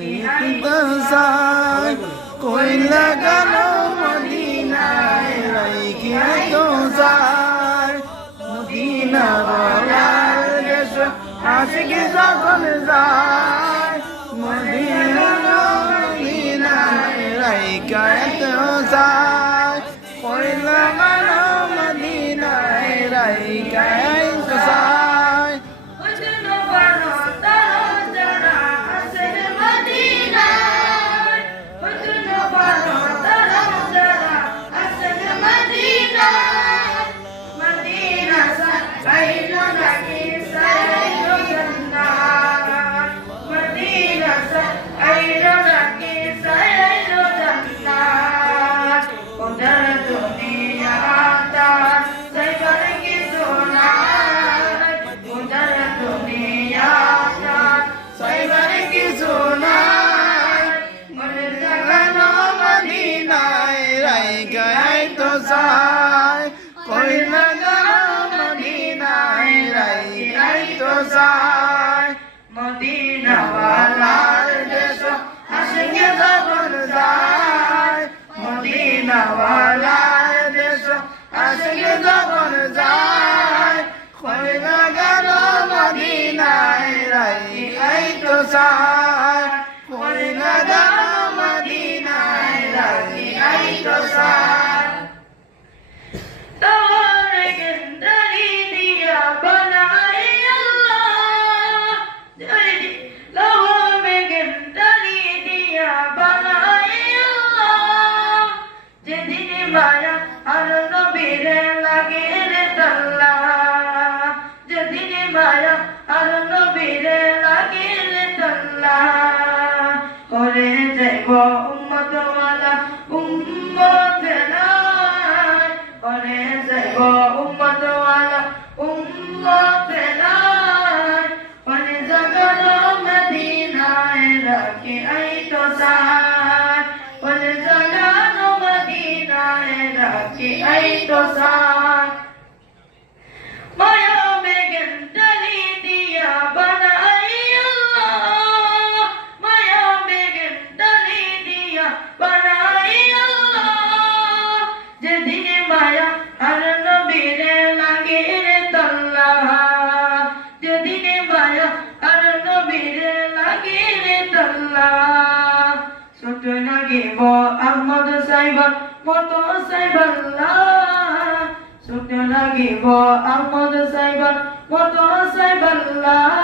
इंतजार कोई लगानो मदीनाय राइखे तो যায় মদিনা বলার দেশ আশিক যখন যায় মদিনায় রাইখে তো যায় কোই লাগানো মদিনায় রাইখে তো যায় कोई लगानो मदीनाय राइखे तो যায় মদিনা ওয়ালার দেশ আশিক যখন যায় মদিনা ওয়ালার দেশ আশিক যখন যায় কোই লাগানো মদিনায় রাইখে তো যায় কোই লাগানো মদিনায় রাইখে তো যায় মায়া আর নবীরে লাগে রে তাল্লা যেদিন মায়া আর নবীরে লাগে রে তাল্লা করে যাইব উম্মত ওয়ালা উম্মত নাই করে যাইব উম্মত ওয়ালা উম্মত নাই মানে জাগানো মদিনায় রাখি আই তো যায় মানে জাগানো রাখি আই তো যায় মায়া বেগেন ডালি দিয়া বানাই আল্লাহ মায়া বেগেন ডালি দিয়া বানাই আল্লাহ যেদিন মায়া আর নবীরে লাগে রে তাল্লা যেদিন মায়া আর নবীরে লাগে রে তাল্লা ছোট লাগিব আহমদ সাইবার মতো সাইবাল্লাহ ছোট লাগিব আহমদ সাইবার মতো সাইবাল্লাহ